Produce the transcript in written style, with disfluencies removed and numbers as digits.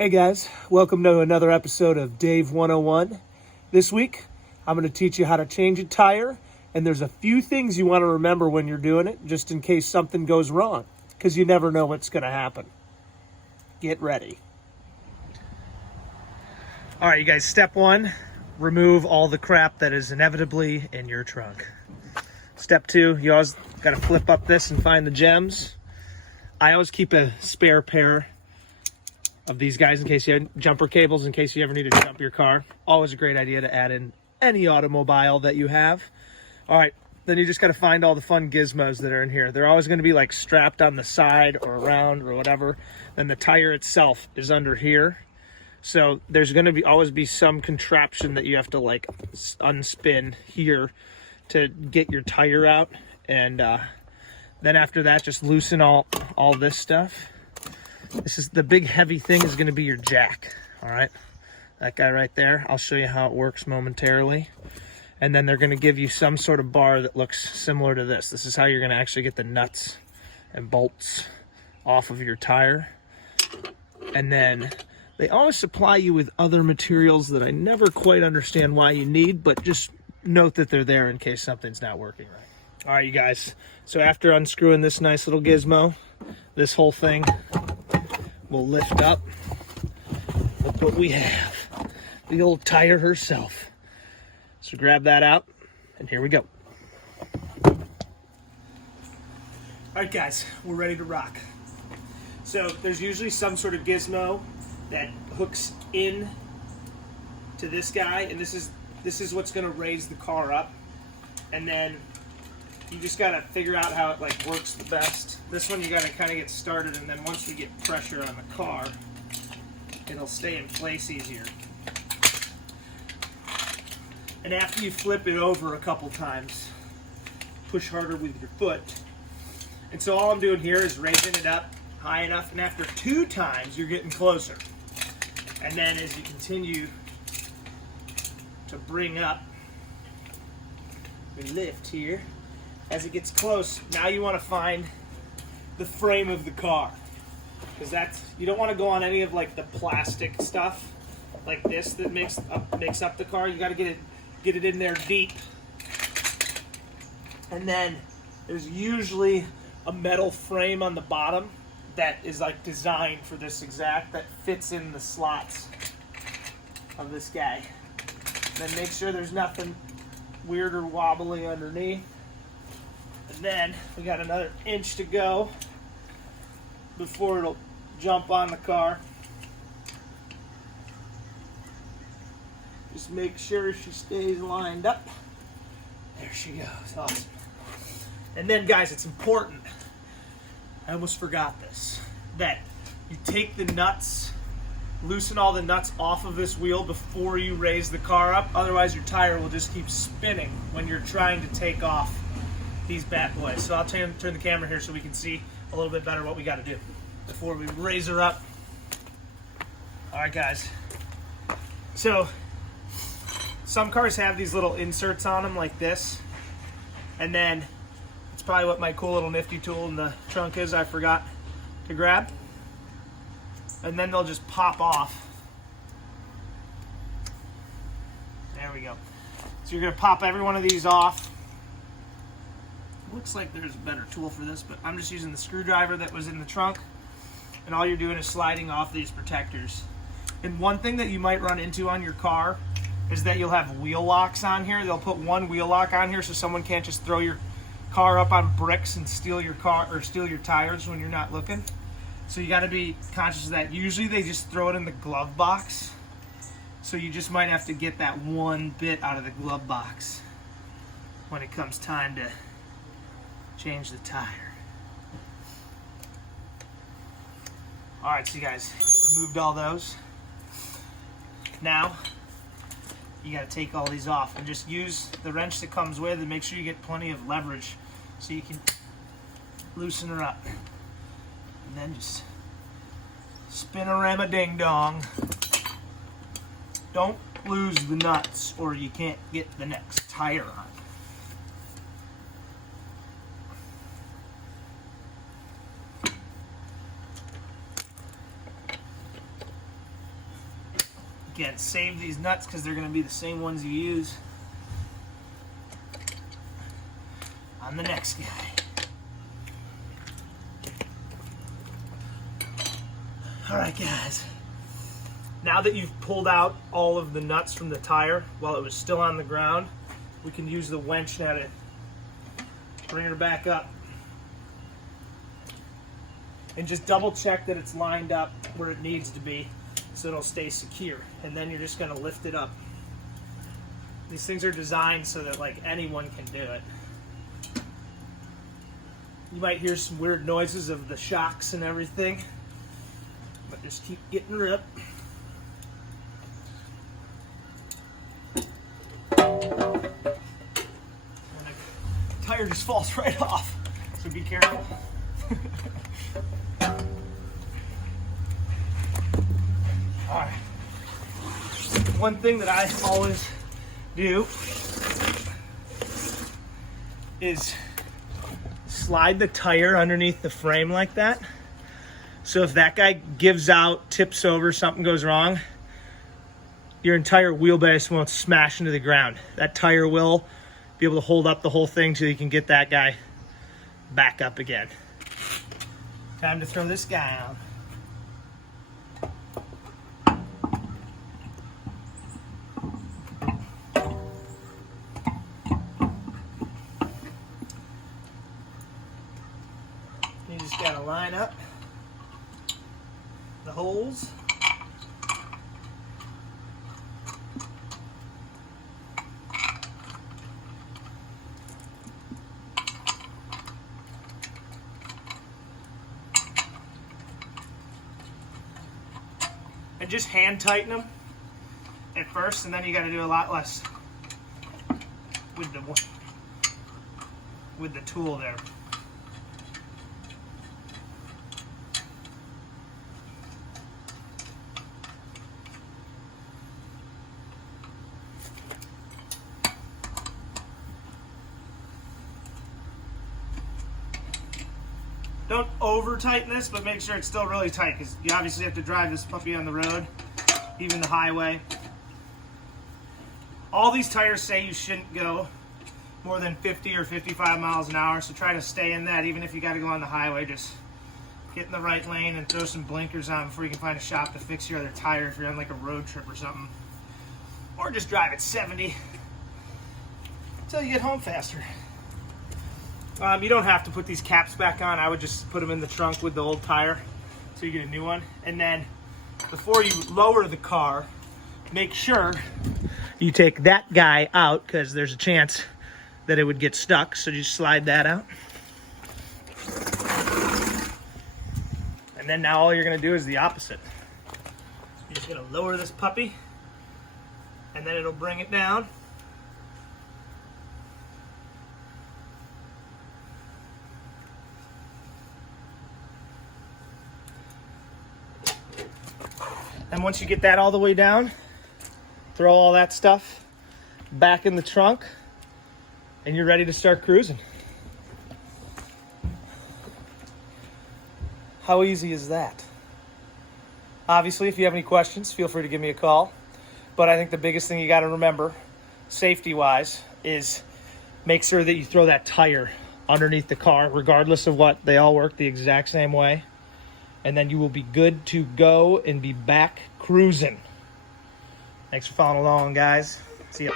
Hey guys, welcome to another episode of Dave 101. This week, I'm going to teach you how to change a tire, and there's a few things you want to remember when you're doing it, just in case something goes wrong, because you never know what's going to happen. Get ready. All right, you guys, step one, remove all the crap that is inevitably in your trunk. Step two, you always got to flip up this and find the gems. I always keep a spare pair of these guys in case you have jumper cables, in case you ever need to jump your car. Always a great idea to add in any automobile that you have. All right, then you just got to find all the fun gizmos that are in here. They're always going to be like strapped on the side or around or whatever. Then the tire itself is under here. So there's going to always be some contraption that you have to like unspin here to get your tire out. And then after that, just loosen all this stuff. This is the big heavy thing is going to be your jack. All right, that guy right there. I'll show you how it works momentarily. And then they're going to give you some sort of bar that looks similar to this. This is how you're going to actually get the nuts and bolts off of your tire. And then they always supply you with other materials that I never quite understand why you need, but just note that they're there in case something's not working right. All right, you guys. So after unscrewing this nice little gizmo, this whole thing will lift up. Look what we have. The old tire herself. So grab that out, and here we go. All right, guys, we're ready to rock. So there's usually some sort of gizmo that hooks in to this guy, and this is what's going to raise the car up. And then you just got to figure out how it like works the best. This one you got to kind of get started, and then once we get pressure on the car, it'll stay in place easier. And after you flip it over a couple times, push harder with your foot. And so all I'm doing here is raising it up high enough, and after 2 times, you're getting closer. And then as you continue to bring up, we lift here. As it gets close, now you want to find the frame of the car, because you don't want to go on any of like the plastic stuff like this that makes up the car. You got to get it in there deep. And then there's usually a metal frame on the bottom that is like designed for this exact, that fits in the slots of this guy. Then make sure there's nothing weird or wobbly underneath. And then we got another inch to go before it'll jump on the car. Just make sure she stays lined up. There she goes. Awesome. And then, guys, it's important, I almost forgot this, that you take the nuts, loosen all the nuts off of this wheel before you raise the car up. Otherwise, your tire will just keep spinning when you're trying to take off these bad boys. So I'll turn the camera here so we can see a little bit better what we got to do before we raise her up. All right, guys. So some cars have these little inserts on them like this, and then it's probably what my cool little nifty tool in the trunk is. I forgot to grab, and then they'll just pop off. There we go. So you're gonna pop every one of these off. Looks like there's a better tool for this, but I'm just using the screwdriver that was in the trunk, and all you're doing is sliding off these protectors. And one thing that you might run into on your car is that you'll have wheel locks on here. They'll put one wheel lock on here so someone can't just throw your car up on bricks and steal your car or steal your tires when you're not looking. So you got to be conscious of that. Usually they just throw it in the glove box, so you just might have to get that one bit out of the glove box when it comes time to change the tire. All right, so you guys removed all those. Now you got to take all these off and just use the wrench that comes with, and make sure you get plenty of leverage so you can loosen her up. And then just spin a ram-a-ding-dong. Don't lose the nuts or you can't get the next tire on. Again, save these nuts because they're going to be the same ones you use on the next guy. All right, guys. Now that you've pulled out all of the nuts from the tire while it was still on the ground, we can use the winch now to bring her back up. And just double check that it's lined up where it needs to be so it'll stay secure. And then you're just gonna lift it up. These things are designed so that like anyone can do it. You might hear some weird noises of the shocks and everything, but just keep getting her up. And the tire just falls right off, so be careful. All right. One thing that I always do is slide the tire underneath the frame like that. So if that guy gives out, tips over, something goes wrong, your entire wheelbase won't smash into the ground. That tire will be able to hold up the whole thing so you can get that guy back up again. Time to throw this guy out. You just gotta line up the holes. And just hand tighten them at first, and then you got to do a lot less with the tool there. Don't over tighten this, but make sure it's still really tight because you obviously have to drive this puppy on the road, even the highway. All these tires say you shouldn't go more than 50 or 55 miles an hour, so try to stay in that. Even if you got to go on the highway, just get in the right lane and throw some blinkers on before you can find a shop to fix your other tire if you're on like a road trip or something. Or just drive at 70 until you get home faster. You don't have to put these caps back on. I would just put them in the trunk with the old tire so you get a new one. And then before you lower the car, make sure you take that guy out because there's a chance that it would get stuck. So just slide that out. And then now all you're gonna do is the opposite. You're just gonna lower this puppy and then it'll bring it down. And once you get that all the way down, throw all that stuff back in the trunk and you're ready to start cruising. How easy is that? Obviously, if you have any questions, feel free to give me a call. But I think the biggest thing you got to remember, safety-wise, is make sure that you throw that tire underneath the car, regardless of what. They all work the exact same way. And then you will be good to go and be back cruising. Thanks for following along, guys. See ya.